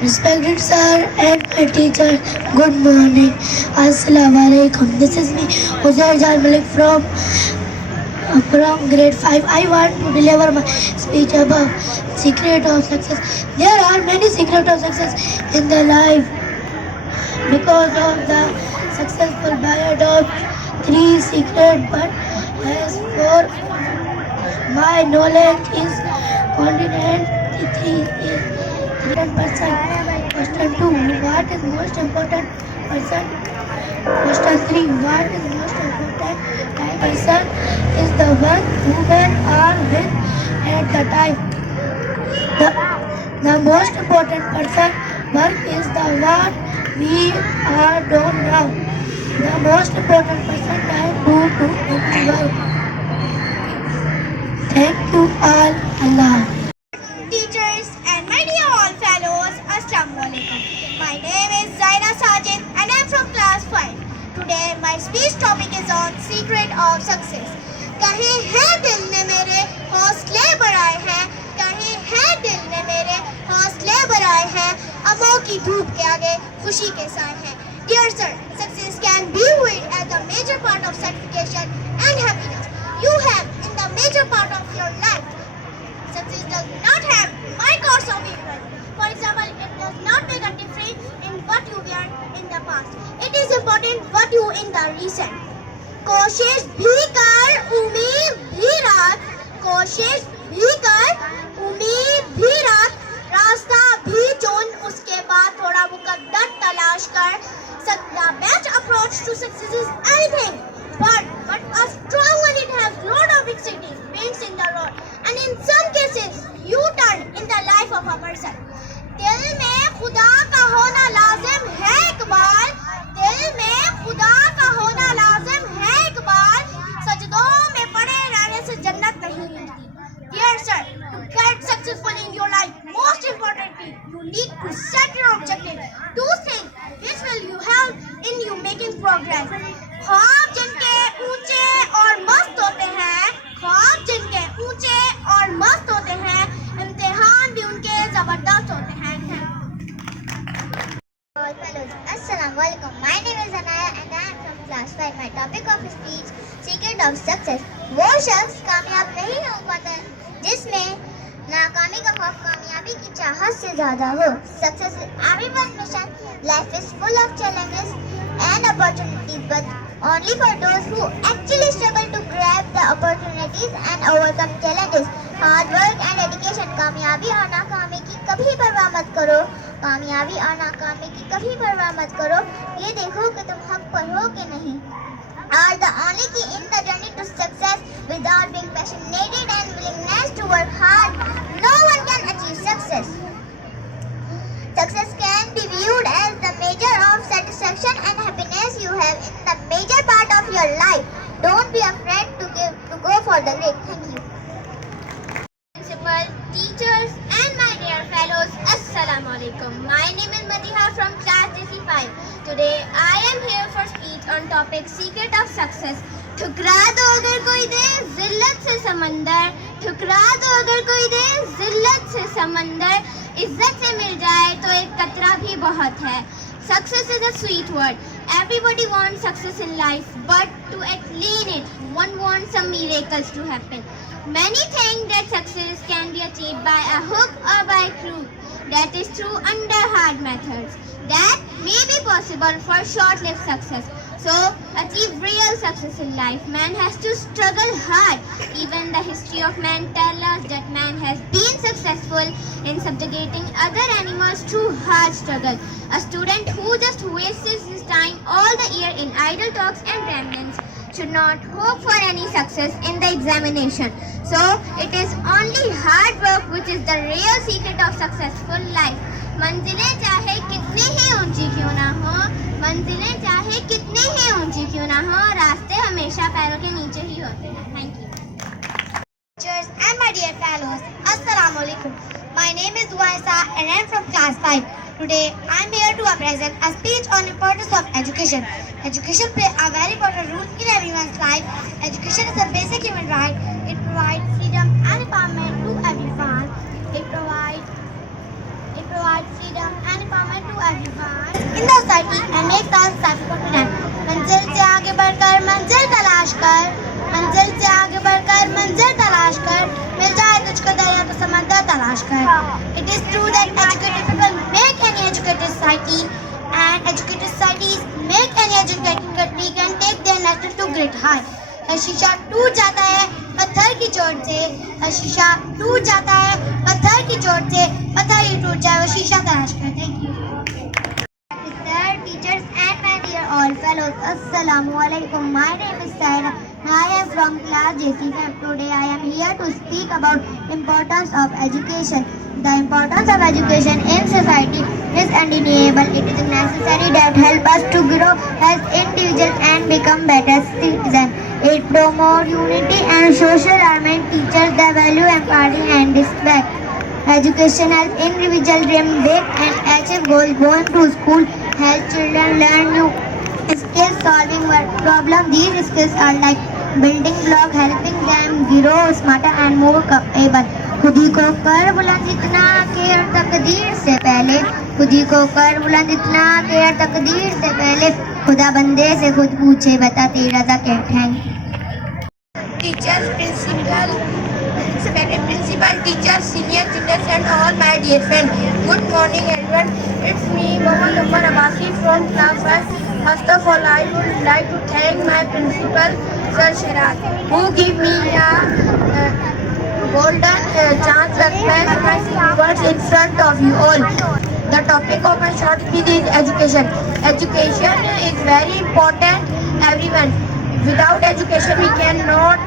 Respected sir and my teacher, good morning. Assalamu alaikum. This is me, Uzair Jan Malik from grade 5. I want to deliver my speech about secret of success. There are many secrets of success in the life. Because of the successful buyout of three secrets, but as for my knowledge is continent, the three is person. Question 2. What is most important person? Question 3. What is most important person is the one who men are with at the time. The most important person work is the one we are doing now. The most important person time do any work. Thank you all. Allah. Teachers and my dear all fellows, Assalamu alaikum. My name is Zaina Sajid and I'm from class 5. Today my speech topic is on secret of success. कहीं है दिल ने मेरे हौसले बढ़ाए हैं, कहीं है दिल ने मेरे हौसले बढ़ाए हैं, अमों की धूप के आगे खुशी के साए हैं. Dear sir, success can be viewed as a major part of satisfaction and happiness you have in the major part of your life. Success does not have my course of event. For example, it does not make a difference in what you were in the past. It is important what you in the recent. कोशिश भी कर, उम्मीद भी रख. कोशिश भी कर, उम्मीद भी रख. रास्ता भी चुन, उसके बाद थोड़ा मुकद्दर तलाश कर. The best approach to success is anything, but a strong one it has lot of fixity, bends in the road, and in some cases U-turn in the life of a person. दिल में खुदा का होना लाजिम है इकबाल, दिल में खुदा का होना लाजिम है इकबाल, सजदों में पड़े रहने से जन्नत नहीं मिलती. Dear sir, to get successful in your life, most importantly, you need to set your objective. Do things which will you help in you making progress. ख्वाब जिनके ऊंचे और मस्त होते हैं, ख्वाब जिनके ऊंचे और मस्त होते हैं, इम्तिहान भी उनके जबरदस्त होते हैं. All fellows, Assalamu alaikum. My name is Anaya and I am from class 5. My topic of speech, secret of success. वो शख्स कामयाब नहीं हो पाता जिसमें नाकामी का खौफ कामयाबी की चाहत से ज्यादा हो. Success is everyone's mission. Life is full of challenges and opportunities, but only for those who actually struggle to grab the opportunities and overcome challenges. Hard work and dedication. कामयाबी और नाकामी की कभी परवाह मत करो. कामयाबी और नाकामी की कभी परवाह मत करो. ये देखो कि तुम हक पर हो कि नहीं. Are the only key in the journey to success. Without being passionate and willingness to work hard, no one can achieve success. Success can be viewed as the measure of satisfaction and happiness you have in the major part of your life. Don't be afraid to go for the great. Thank you. Principal, teachers and my dear fellows, Assalamu alaikum. My name is Madiha from class DC5. Today I am here for speech on topic secret of success. ठुकरा दो अगर कोई दे जिल्लत से समंदर, ठुकरा दो अगर कोई दे जिल्लत से समंदर, इज्जत से मिल जाए तो एक कतरा भी बहुत है. Success is a sweet word. Everybody wants success in life, but to attain it, one wants some miracles to happen. Many think that success can be achieved by a hook or by a crook. That is through under hard methods. That may be possible for short-lived success. So, achieve real success in life, man has to struggle hard. Even the history of man tells us that man has been successful in subjugating other animals through hard struggle. A student who just wastes his time all the year in idle talks and ramblings should not hope for any success in the examination. So, it is only hard work which is the real secret of successful life. मंजिलें चाहे कितनी ही ऊंची क्यों ना हो, मंजिलें चाहे कितनी ही ऊंची क्यों ना हो, रास्ते हमेशा पैरों के नीचे ही होते हैं. Thank you. Teachers and my dear fellows, Assalamu alaikum. My name is Waisa and I am from class 5. Today I am here to present a speech on importance of education. Education plays a very important role in everyone's life. Education is a basic human right. It provides freedom and empowerment to everyone. It provides provide freedom and empowerment to everyone in the society and make us self-confident. मंजिल से आगे बढ़कर मंजिल तलाश कर, मंजिल से आगे बढ़कर मंजिल तलाश कर, मिल जाए तुझको दरिया तो समंदर तलाश कर. It is true that educated people make any educated society, and educated societies make any educated country can take their nation to great height. शीशा टूट जाता है पत्थर की चोट से, शीशा टूट जाता है पत्थर की चोट से, पत्थर ही टूट जाए वो शीशा तलाश कर. Thank you. Sir, teachers and my dear all fellows, Assalamu alaikum. My name is Saira. I am from class JC5. Today I am here to speak about importance of education. The importance of education in society is undeniable. It is necessary that help us to grow as individuals and become better citizens. It promotes unity and social harmony, teaches the value, empathy and respect. Education helps individuals dream big and achieve goals. Going to school helps children learn new skills, solving problems. These skills are like building block, helping them grow smarter and more capable. खुद ही को कर बुलंद इतना कि हर तकदीर से पहले, खुद ही को कर बुलंद इतना कि हर तकदीर से पहले, खुदा बंदे से खुद पूछे बता तेरा ज़ा क्या है. Teachers, principal, respected principal, teachers, senior juniors and all my dear friends. Good morning everyone. It's me, Mohammad Umar Abbasi from class 5. First of all, I would like to thank my principal, Sir Shiraz, who gave me a golden chance to express my words in front of you all. The topic of my short speech is education. Education is very important, everyone. Without education, we cannot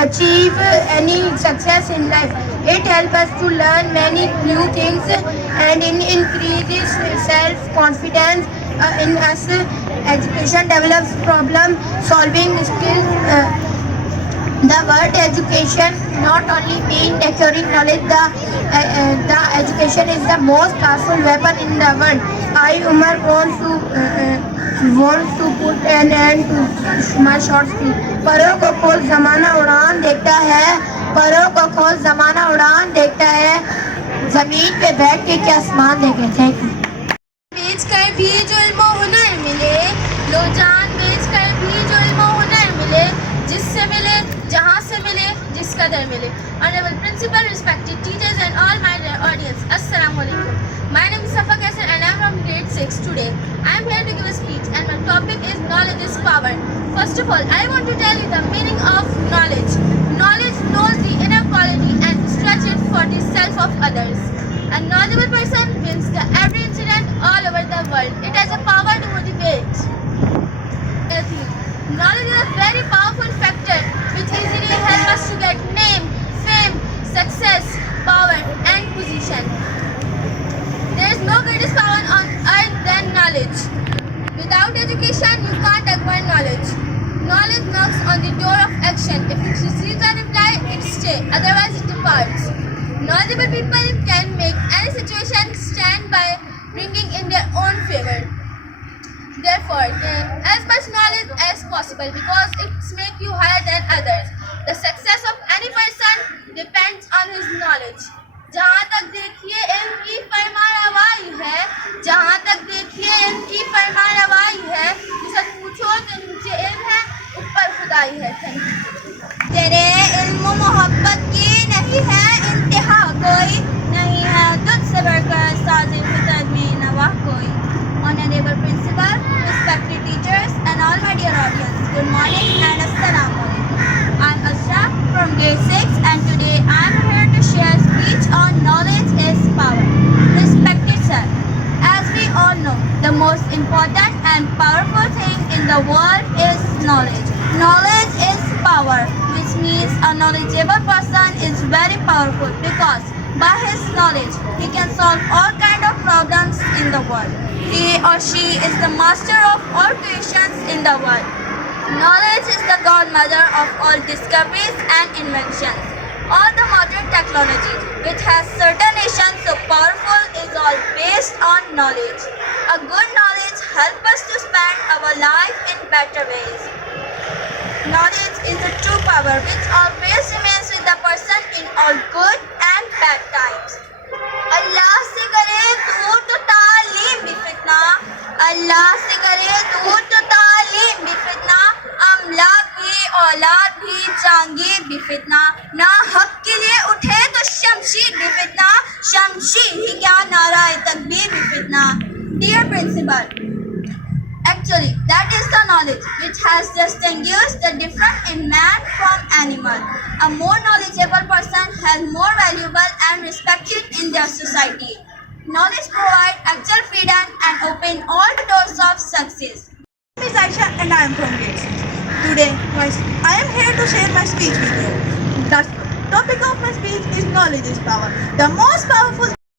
achieve any success in life. It helps us to learn many new things and increases self-confidence in us. Education develops problem-solving skills. The word education not only means acquiring knowledge. The education is the most powerful weapon in the world. I, Umar, want to put an end to my short speech. परों को खोल ज़माना उड़ान देखता है, परों को खोल ज़माना उड़ान देखता है, ज़मीन पे बैठ के क्या आसमान देखे. Thank you. बेच कर भी जो इल्म हुनर मिले, लो जान बेच कर भी जो इल्म हुनर मिले, जिससे मिले, जहाँ से मिले, जिस कदर मिले. Honorable Principal, respected teachers and all my dear audience, Assalamu alaikum. My name is Safa Kaisar and I am from grade 6 today. I am here to give a speech and my topic is knowledge is power. First of all, I want to tell you the meaning of knowledge. Knowledge knows the inner quality and stretch it for the self of others. A knowledgeable person wins the every incident all over the world. It has a power to motivate. Knowledge is a very powerful factor which easily helps us to get name, fame, success, power and position. There is no greatest power on earth than knowledge. Without education, you can't acquire knowledge. Knowledge knocks on the door of action. If it receives a reply, it stays. Otherwise, it departs. Knowledgeable people can make any situation stand by bringing in their own favor. Therefore, gain as much knowledge as possible because it makes you higher than others. The success of any person depends on his knowledge. जहाँ तक देखिए इनकी फरमारवाई है, जहाँ तक देखिए इनकी फरमारवाई है, जिसे पूछो तो नीचे इल्म है, ऊपर खुदाई है. तेरे इल्म मोहब्बत की नहीं है इंतहा कोई, नहीं है तुझसे बढ़कर साजिद मुतदमी नवाह कोई. Honorable Principal, respected teachers and all my dear audience, good morning and Assalamu alaikum. I am Asra from grade 6 and today I am here to share a speech on knowledge is power. Respected sir, as we all know, the most important and powerful thing in the world is knowledge. Knowledge is power, which means a knowledgeable person is very powerful because by his knowledge he can solve all kind of problems in the world. He or she is the master of all creations in the world. Knowledge is the godmother of all discoveries and inventions. All the modern technology which has certain nations so powerful is all based on knowledge. A good knowledge helps us to spend our life in better ways. Knowledge is the true power which always remains with the person in all good and bad times. Allah se kare अल्लाह से करे दूर तो तालीम बिफितना, अमलाक भी औलाद भी जांगीर बिफितना, ना हक के लिए उठे तो शमशीर बिफितना, शमशीर ही क्या नाराए तकबीर बिफितना. Dear Principal, actually, that is the knowledge which has distinguished the different in man from animal. A more knowledgeable person has more valuable and respected in their society. Knowledge provides actual freedom and open all doors of success. My name is Aisha and I am from grade 6. Today, I am here to share my speech with you. The topic of my speech is knowledge is power. The most powerful